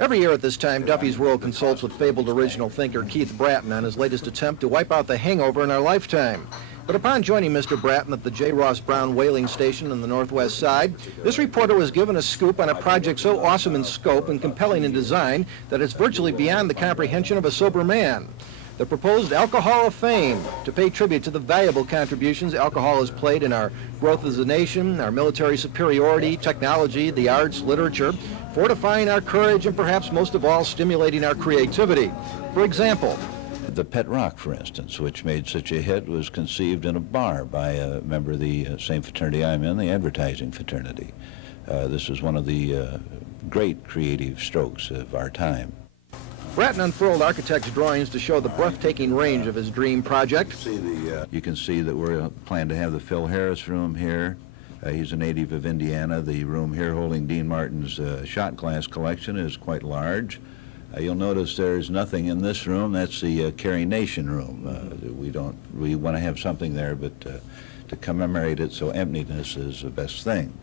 Every year at this time, Duffy's World consults with fabled original thinker Keith Bratton on his latest attempt to wipe out the hangover in our lifetime. But upon joining Mr. Bratton at the J. Ross Brown whaling station on the northwest side, this reporter was given a scoop on a project so awesome in scope and compelling in design that it's virtually beyond the comprehension of a sober man. The proposed Alcohol of Fame, to pay tribute to the valuable contributions alcohol has played in our growth as a nation, our military superiority, technology, the arts, literature, fortifying our courage, and perhaps most of all, stimulating our creativity. For example, the Pet Rock, for instance, which made such a hit, was conceived in a bar by a member of the same fraternity I'm in, the advertising fraternity. This was one of the great creative strokes of our time. Bratton unfurled architect's drawings to show the breathtaking range of his dream project. You can see that we're planning to have the Phil Harris room here. He's a native of Indiana. The room here holding Dean Martin's shot glass collection is quite large. You'll notice there's nothing in this room. That's the Carrie Nation room. We want to have something there, but to commemorate it, so emptiness is the best thing.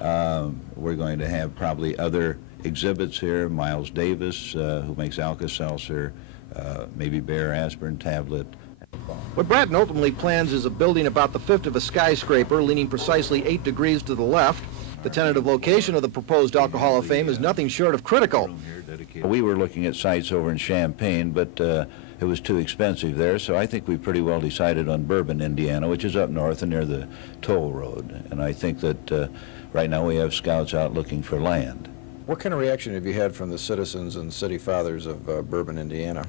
We're going to have probably other exhibits here. Miles Davis, who makes Alka-Seltzer, maybe Bayer aspirin tablet. What Bratton ultimately plans is a building about the fifth of a skyscraper, leaning precisely 8 degrees to the left. The tentative location of the proposed Alcohol of Fame is nothing short of critical. We were looking at sites over in Champaign, but it was too expensive there, so I think we pretty well decided on Bourbon, Indiana, which is up north and near the toll road. And I think that right now we have scouts out looking for land. What kind of reaction have you had from the citizens and city fathers of Bourbon, Indiana?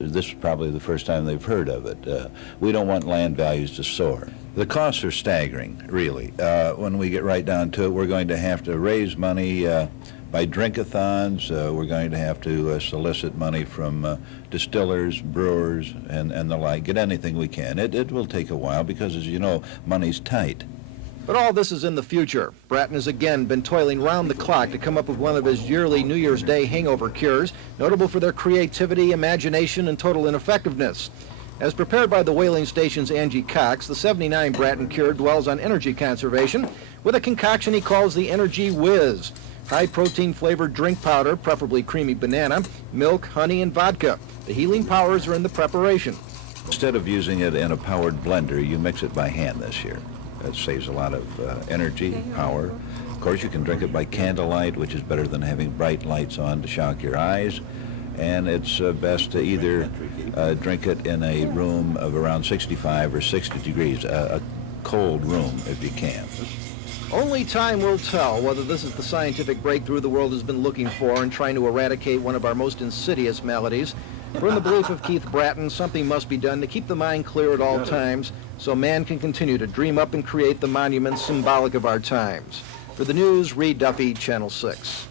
This is probably the first time they've heard of it. We don't want land values to soar. The costs are staggering, really. When we get right down to it, we're going to have to raise money by drink-a-thons. We're going to have to solicit money from distillers, brewers, and the like. Get anything we can. It will take a while because, as you know, money's tight. But all this is in the future. Bratton has again been toiling round the clock to come up with one of his yearly New Year's Day hangover cures, notable for their creativity, imagination, and total ineffectiveness. As prepared by the whaling station's Angie Cox, the 79 Bratton cure dwells on energy conservation with a concoction he calls the Energy Whiz. High-protein flavored drink powder, preferably creamy banana, milk, honey, and vodka. The healing powers are in the preparation. Instead of using it in a powered blender, you mix it by hand this year. That saves a lot of energy, power. Of course, you can drink it by candlelight, which is better than having bright lights on to shock your eyes. And it's best to either drink it in a room of around 65 or 60 degrees, a cold room if you can. Only time will tell whether this is the scientific breakthrough the world has been looking for in trying to eradicate one of our most insidious maladies. For in the belief of Keith Bratton, something must be done to keep the mind clear at all times so man can continue to dream up and create the monuments symbolic of our times. For the news, Reed Duffy, Channel 6.